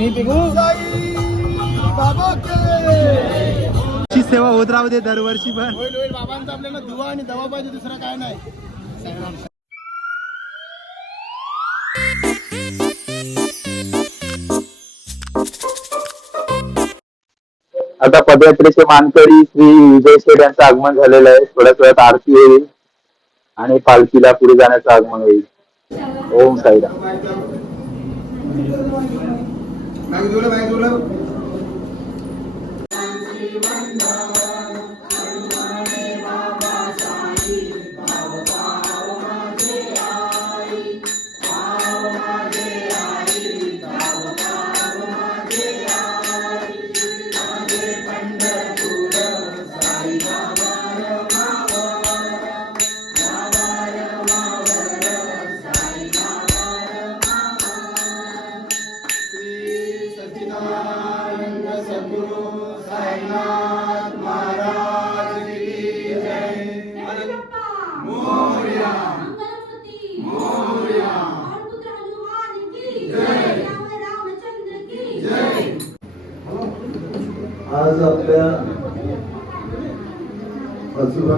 मी पिकू साई बाबा के ची सेवा होत राहू दे दरवर्षी पण. बाबांचा आपल्याला दुवा आणि दवा पाहिजे दुसरा काय नाही. आता पदयात्रेचे मानकरी श्री विजय शेठ यांचं आगमन झालेलं आहे. थोड्याच वेळात आरती होईल आणि पालखीला पुढे जाण्याचं आगमन होईल. ओम साईराम. मागे तुला मागे तुला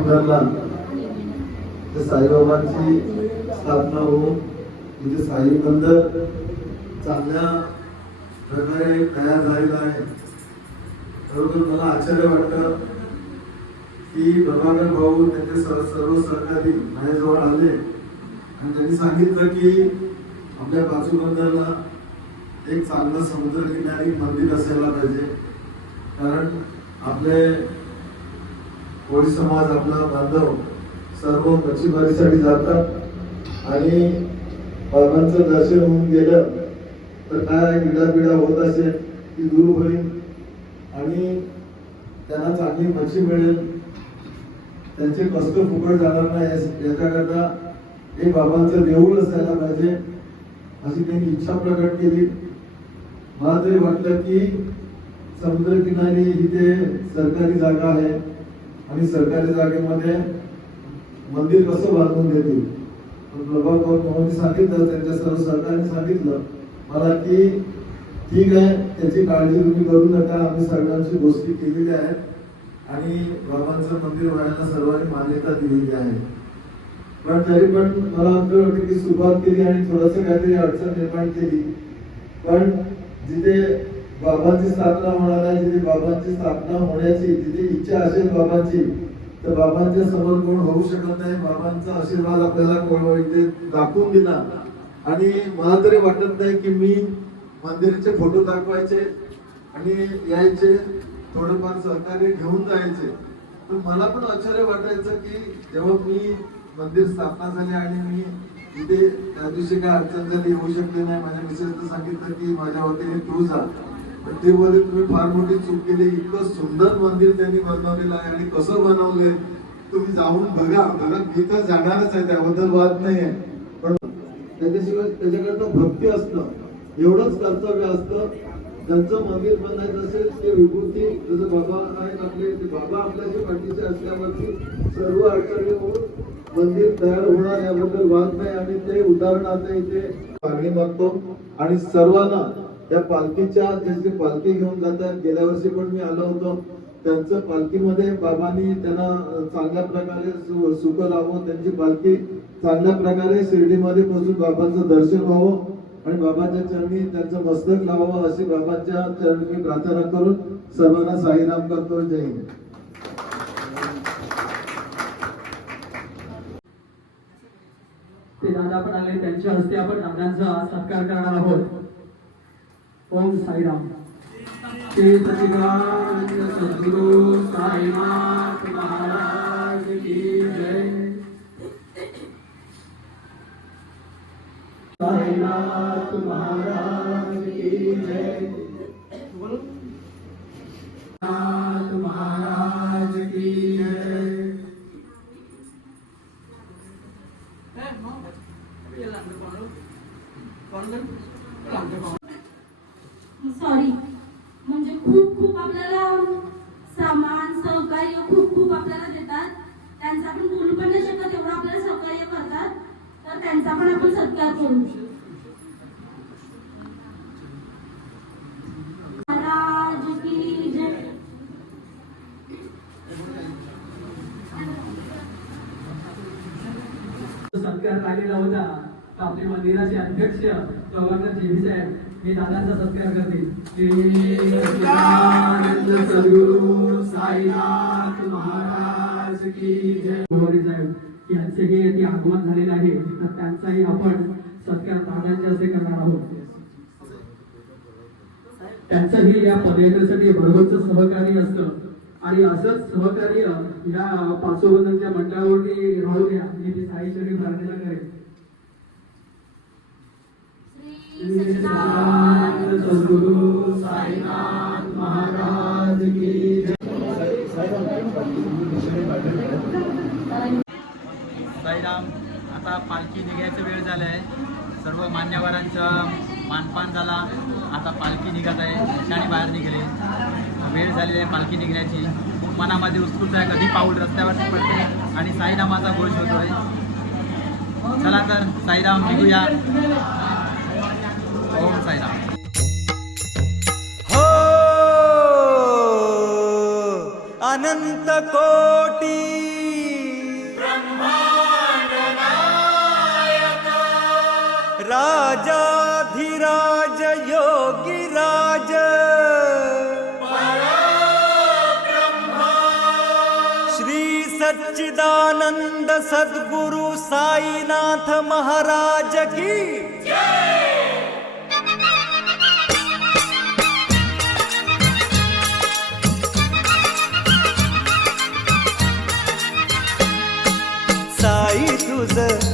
पशुबंधांना जे साईबाबांची स्थापना होऊन तिथे साई मंदिर चांगल्या प्रकारे तयार झालेलं आहे. खरोखर मला आश्चर्य वाटतं की प्रभाकर भाऊ त्यांचे सर्व सर्व सहकारी माझ्याजवळ आले आणि त्यांनी सांगितलं की आपल्या पाचूबंधाला एक चांगलं समुद्रकिनारी मंदिर असायला पाहिजे. कारण आपले कोळी समाज आपला बांधव. सर्व मच्छीमारीसाठी जातात. आणि बाबांचं दर्शन होऊन गेलं तर काय पिढा होत असेल ती दूर होईल. आणि त्यांना चांगली मच्छी मिळेल. त्यांचे कष्ट फुकट जाणार नाही याच्याकरता हे बाबांचं देऊळ असायला पाहिजे. अशी त्यांनी इच्छा प्रकट केली. मला तरी वाटलं की समुद्रकिनारी इथे सरकारी जागा आहे. आणि सरकारी जागेमध्ये मंदिर कसं बांधून देतील? पण प्रभाकर सांगितलं? त्यांच्या सर्व सरकारने सांगितलं. मला की ठीक आहे त्याची काळजी तुम्ही करू नका. आम्ही सगळ्यांची गोष्टी केलेल्या आहेत. आणि बाबांचं मंदिर वाढायला सर्वांनी मान्यता दिलेली आहे. पण तरी पण मला असं वाटतं की सुरुवात केली आणि थोडस काहीतरी अडचण निर्माण केली. पण जिथे बाबांची स्थापना होणार आहे जिथे बाबांची स्थापना होण्याची जिथे इच्छा असेल बाबांची तर बाबांच्या समोर कोण होऊ शकत नाही. बाबांचा आशीर्वाद आपल्याला कोण इथे दाखवून दिला आणि मला तरी वाटत नाही की मी मंदिराचे फोटो दाखवायचे आणि यायचे थोडंफार सहकार्य घेऊन जायचे. पण मला पण आश्चर्य वाटायचं की जेव्हा मी मंदिर स्थापना झाली आणि मी इथे त्या दिवशी काय अडचण झाली येऊ शकले नाही. माझ्या मिसेसनं सांगितलं की माझ्या वतीने तू जा. पण ते तुम्ही फार मोठी चूक केली. इतकं सुंदर मंदिर त्यांनी बनवलेलं आहे आणि कसं बनवलंय तुम्ही जाऊन बघा. बघा मी तर जाणारच आहे त्याबद्दल वाद नाही आहे पण त्याच्याशिवाय त्याच्याकडनं भक्ती असतं. एवढंच कर्तव्य असतं. त्यांचं मंदिर बनायचं असेल ते विभूती जसं बाबा आहेत आपले ते बाबा आपल्याशी पाठीचे असल्यावरती सर्व अडचणी होऊन मंदिर तयार होणार याबद्दल वाद नाही. आणि ते उदाहरणार्थ इथे मागणी मागतो. आणि सर्वांना या पालखीच्या जसे पालखी घेऊन जातात गेल्या वर्षी पण मी आलो होतो. त्यांचं पालखीमध्ये बाबांनी त्यांना चांगल्या प्रकारे सुख लावून त्यांची पालखी चांगल्या प्रकारे शिर्डीमध्ये पोहोचून बाबांचं दर्शन व्हावं आणि बाबाच्या चरणी त्यांचं मस्तक लावावं अशी बाबांच्या चरणी मी प्रार्थना करून सर्वांना साईराम करतो. जय हिंद. ते दादा पण आले त्यांच्या हस्ते आपण दादांचा सत्कार करणार आहोत. ओम साईराम। श्री सच्चिदानंद सद्गुरु साईनाथ महाराज की जय। साईनाथ महाराज की जय। नाथ महाराज की जय सॉरी म्हणजे खूप खूप आपल्याला सामान सहकार्य खूप खूप आपल्याला देतात त्यांचा आपण बोलू पण नाही शकत एवढं आपल्याला सहकार्य करतात तर त्यांचा पण आपण सत्कार करू सत्कार राहिलेला होता तर आपले मंदिराचे अध्यक्ष गव्हर्नर जी साहेब हे दादांचा सत्कार करतील. सद्गुरु साईनाथ महाराज की जय. गोरे साहेब यांचे हे ते आगमन झालेलं आहे तर त्यांचाही आपण सत्कार दादांच्या हस्ते करणार आहोत. त्यांचंही या पदयात्रेसाठी सहकार्य असतं. आणि असंच सहकार्य या पार्श्वभूमीच्या मंडळावरती राहू द्या. मी ती साईचरणी प्रार्थना करेन श्री सच्चिदानंद सद्गुरु साईनाथ महाराज की जय. साईराम आता पालखी निघायचा वेळ झाला आहे सर्व मान्यवरांचं मानपान झाला. आता पालखी निघत आहे. निशाणी बाहेर निघाले. वेळ झालेली आहे पालखी निघण्याची. खूप मनामध्ये उत्सुकता आहे. कधी पाऊल रस्त्यावर पडते आणि साईरामाचा घोष होतोय. चला तर साईराम निघूया. ओम साईराम हो अनंत कोटी राजाधिराज योगीराज श्री सच्चिदानंद सद्गुरु साईनाथ महाराज की साई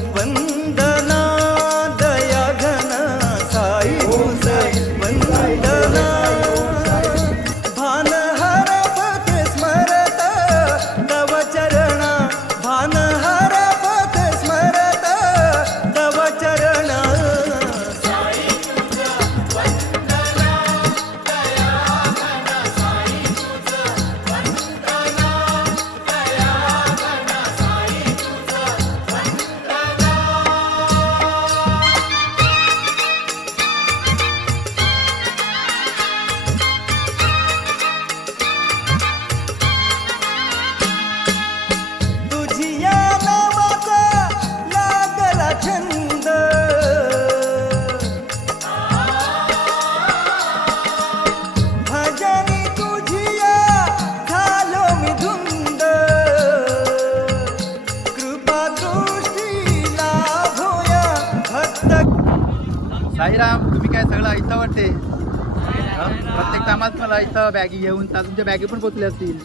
बॅगी घेऊन तुमच्या बॅगी पण पोचले असतील.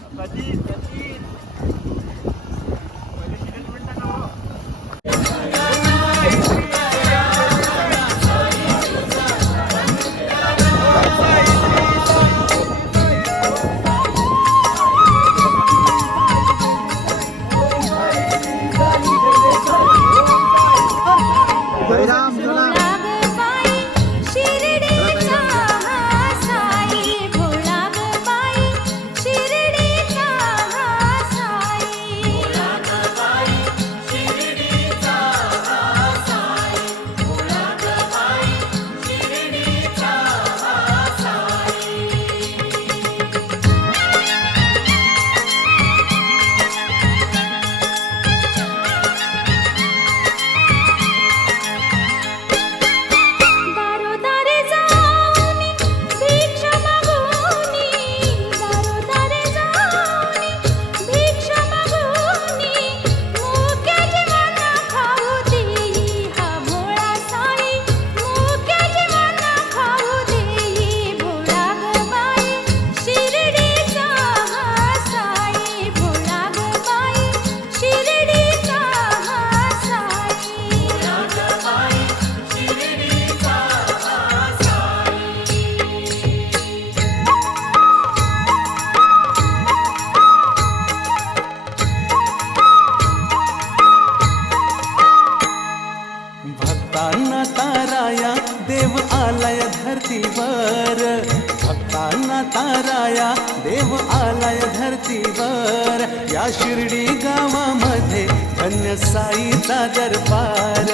आलाय धरतीवर. या शिर्डी गावामध्ये धन्य साईचा दरबार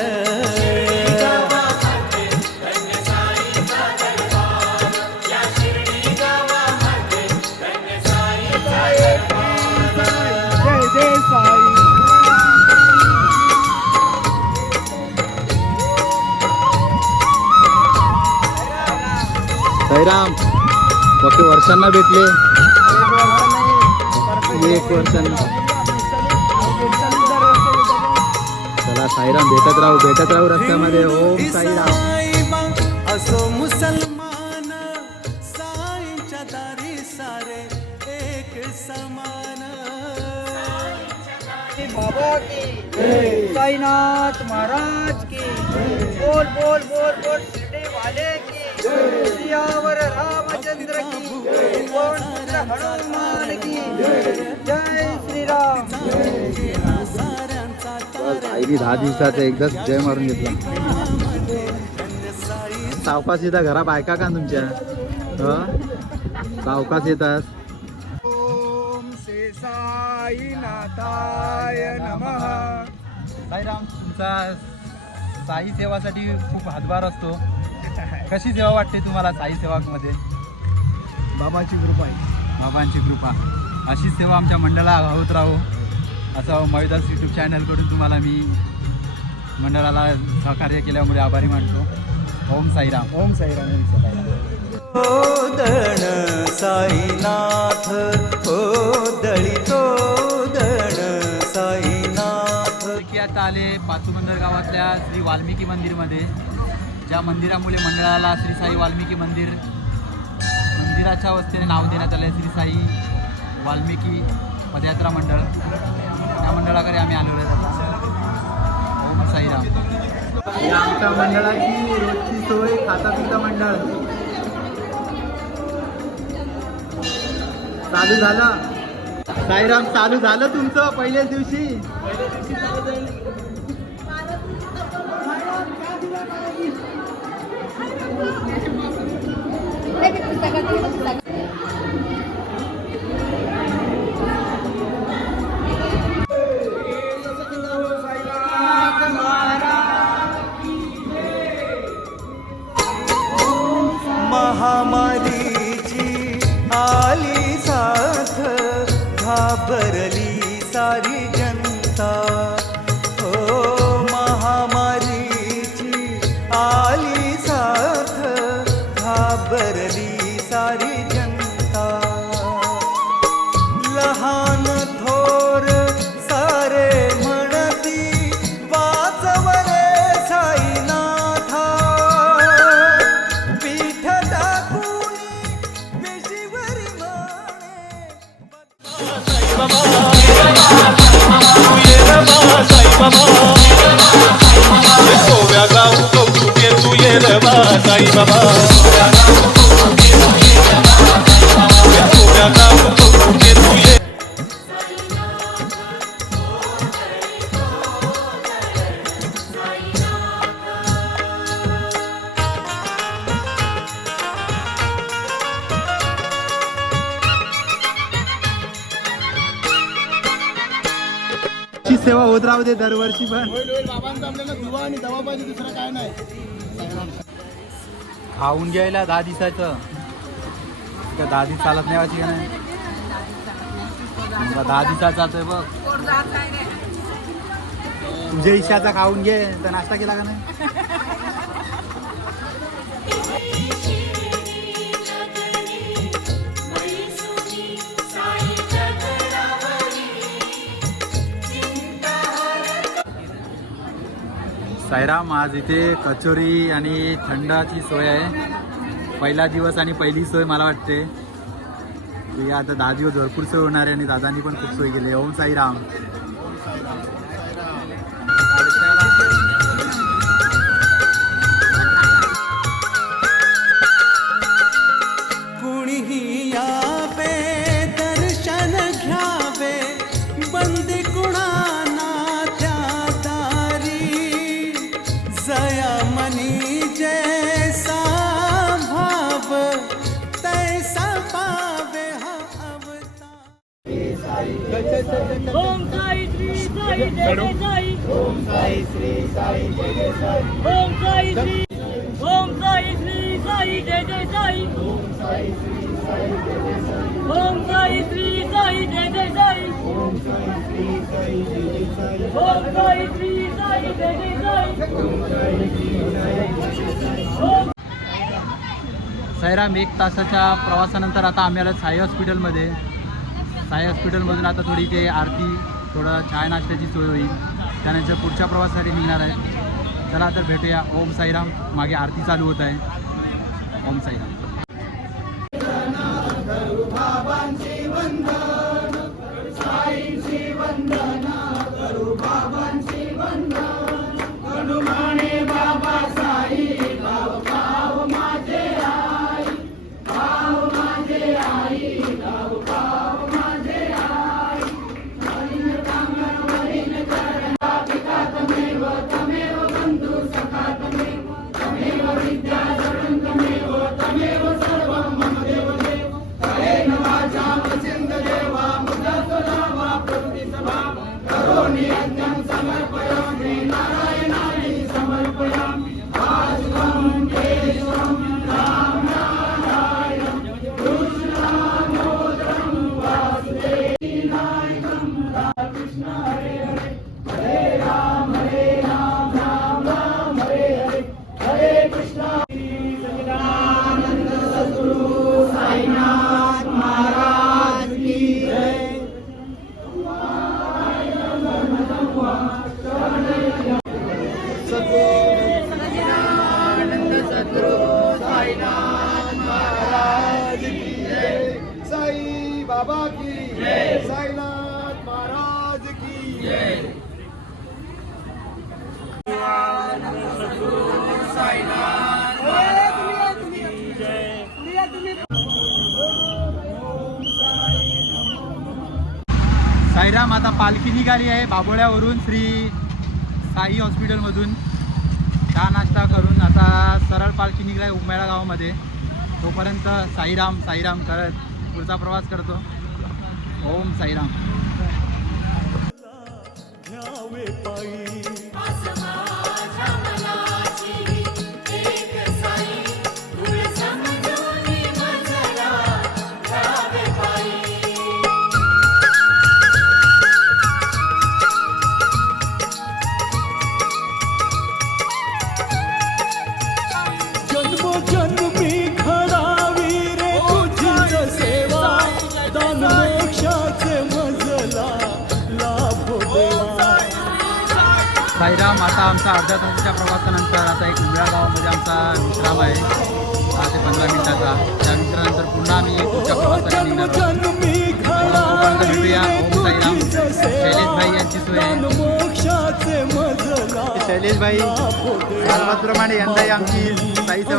साईराम डॉक्टर वर्षांना भेटले. एक वर्षांना चला साईराम भेटत राहू भेटत राहू रस्त्यामध्ये. ओम साईराम. असो मुसलमान साईंच्या दारी सारे एक समान. बाबा की साईनाथ महाराज की बोल बोल बोल बोल. सियावर रामचंद्र की हनुमान की जय श्री राम आईने दहा दिवसाचा एकदाच जय मारून घेतला. सावकाश येतात घरा बायका का तुमच्या? हं? सावकाश येतात. साईनाथाय नमः. साईराम तुमचा साई सेवासाठी खूप हातभार असतो. कशी सेवा वाटते तुम्हाला साई सेवामध्ये बाबाची कृपा आहे. बाबांची कृपा. अशीच सेवा आमच्या मंडळाला होत राहू. असं मविदास यूट्यूब चॅनलकडून तुम्हाला मी मंडळाला सहकार्य केल्यामुळे आभारी मानतो. ओम साईराम. ओम साईराम ओम साईराम. साईनाथ साईनाथ. की आता आले पाचूबंदर गावातल्या श्री वाल्मिकी मंदिरमध्ये. ज्या मंदिरामुळे मंडळाला श्री साई वाल्मिकी मंदिर मंदिराच्या वस्तीने नाव देण्यात आले श्री साई वाल्मिकी पदयात्रा मंडळ. या मंडळाकडे आम्ही आलेलो आहे. ओम साईराम आमच्या मंडळाची रोजची सोय खाता पिता मंडळ. चालू झालं. साईराम चालू झालं तुमचं पहिल्याच दिवशी? महामारीची आली साथ घाबरली सारी जनता. राहू दे दरवर्षी पण. खाऊन घ्यायला दहा दिवसाचं. का दहा दिवस चालत नाही का नाही? दहा दिवसाचा आहे बघ. तुझ्या इच्छाचा खाऊन घे. तर नाश्ता केला का नाही? साईराम आज इथे कचोरी आणि थंडाची सोय आहे. पहिला दिवस आणि पहिली सोय मला वाटते. की आता दहा दिवस भरपूर सोय होणार आहे आणि दादांनी पण खूप सोय केली ओम साईराम. जय साईराम एक तासाच्या प्रवासानंतर आता आम्ही आलो साई हॉस्पिटलमध्ये. साई हॉस्पिटलमधून आता थोडी इथे आरती थोडं चाय नाश्त्याची सोय होईल. त्यानंतर पुढच्या प्रवासासाठी निघणार आहे. चला तर भेटूया. ओम साईराम. मागे आरती चालू होत आहे. ओम साईराम. आता पालखी निघाली आहे बाबोळ्यावरून श्री साई हॉस्पिटलमधून. चहा नाश्ता करून आता सरळ पालखी निघाली आहे उमेळा गावामध्ये. तोपर्यंत साईराम साईराम करत पुढचा प्रवास करतो. ओम साईराम.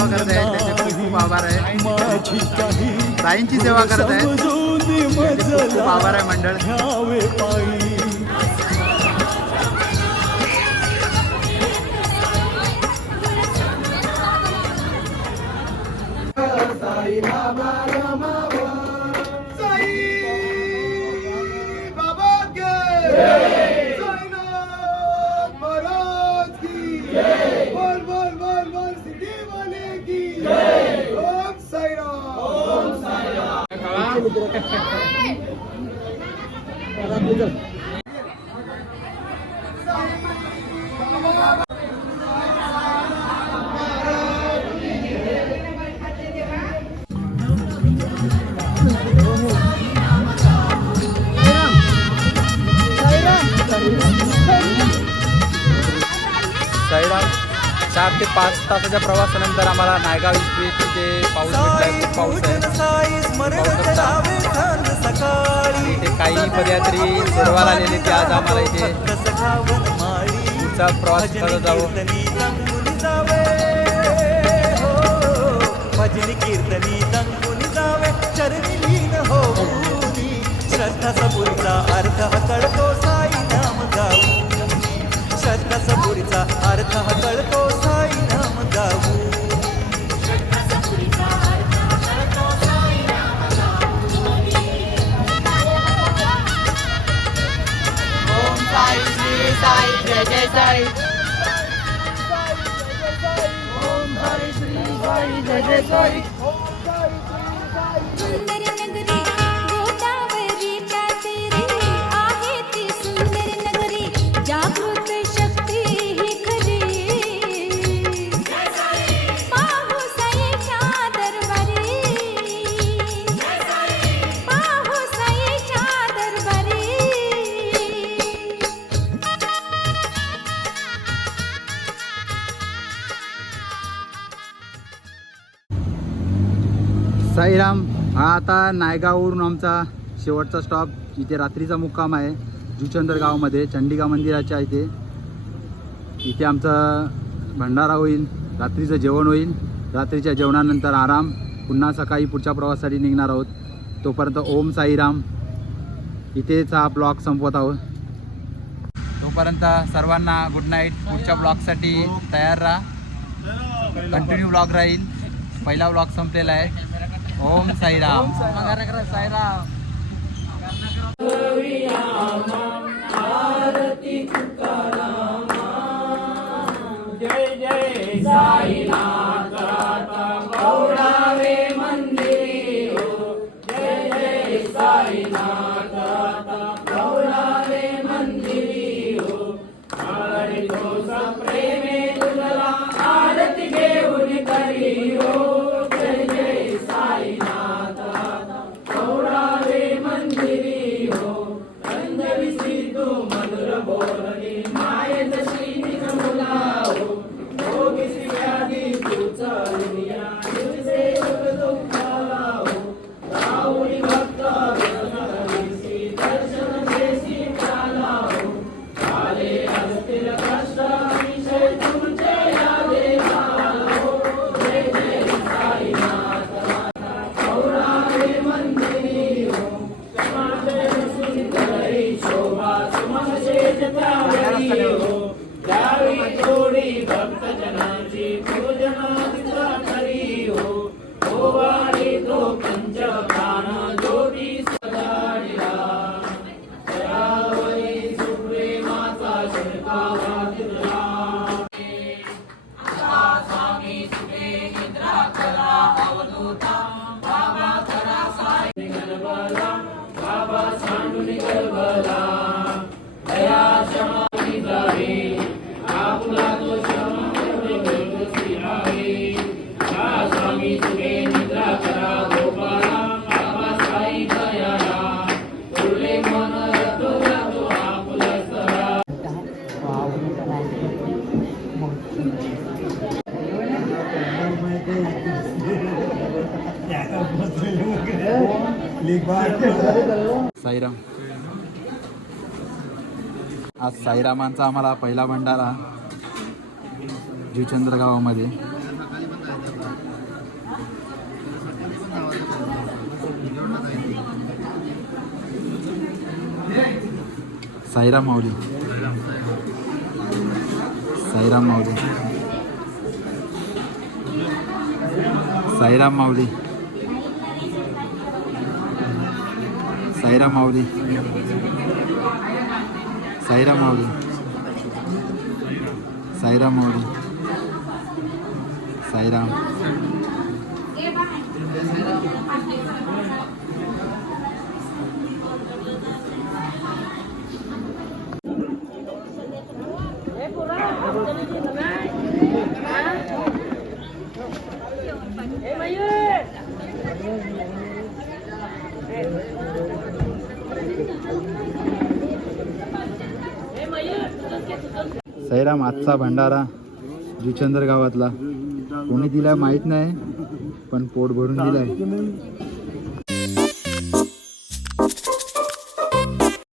सेवा करत आहेत त्याचे खूप खूप आभार आहे. साईंची सेवा करत आहेत खूप खूप आभार आहे मंडळ. साई ओम चार ते पाच तासाच्या प्रवासानंतर आम्हाला नायगाव इस्त्री तिथे पाऊस खूप पाऊस आहे. इथे काही पदयात्री सोडवायला आलेले ते आज आम्हाला इथे पुढचा प्रवास करत जावं. भजन कीर्तनी तंगुनी जावे. चरणी लीन हो श्रद्धा सबुरीचा अर्थ हा कळतो साई नाम गाऊ. श्रद्धा सबुरीचा अर्थ हा कळतो Sai Om Hari Shri Hari Jai Jai Sai Shriram हा आता नायगाववरून आमचा शेवटचा स्टॉप इथे रात्रीचा मुक्काम आहे जुचंदर गावमध्ये चंडिका मंदिराच्या इथे. इथे आमचा भंडारा होईल रात्रीचं जेवण होईल. रात्रीच्या जेवणानंतर आराम. पुन्हा सकाळी पुढच्या प्रवासासाठी निघणार आहोत. तोपर्यंत ओम साईराम. इथेच हा ब्लॉग संपवत आहोत. तोपर्यंत सर्वांना गुड नाईट पुढच्या ब्लॉगसाठी तयार राहा. कंटिन्यू ब्लॉग राहील. पहिला ब्लॉग संपलेला आहे. ओम साईराम. साईराम. जय जय साईनाथ साईराम. आज साईरामांचा आम्हाला पहिला भंडारा जुचंद्र गावामध्ये. साईराम माऊली. साईराम माऊली. साईराम माऊली. साईराम माऊली साईराम माऊली साईराम माऊली साईराम सैराम आजचा भंडारा जुचंदर गावातला. कोणी दिला माहीत नाही पण पोट भरून दिलाय.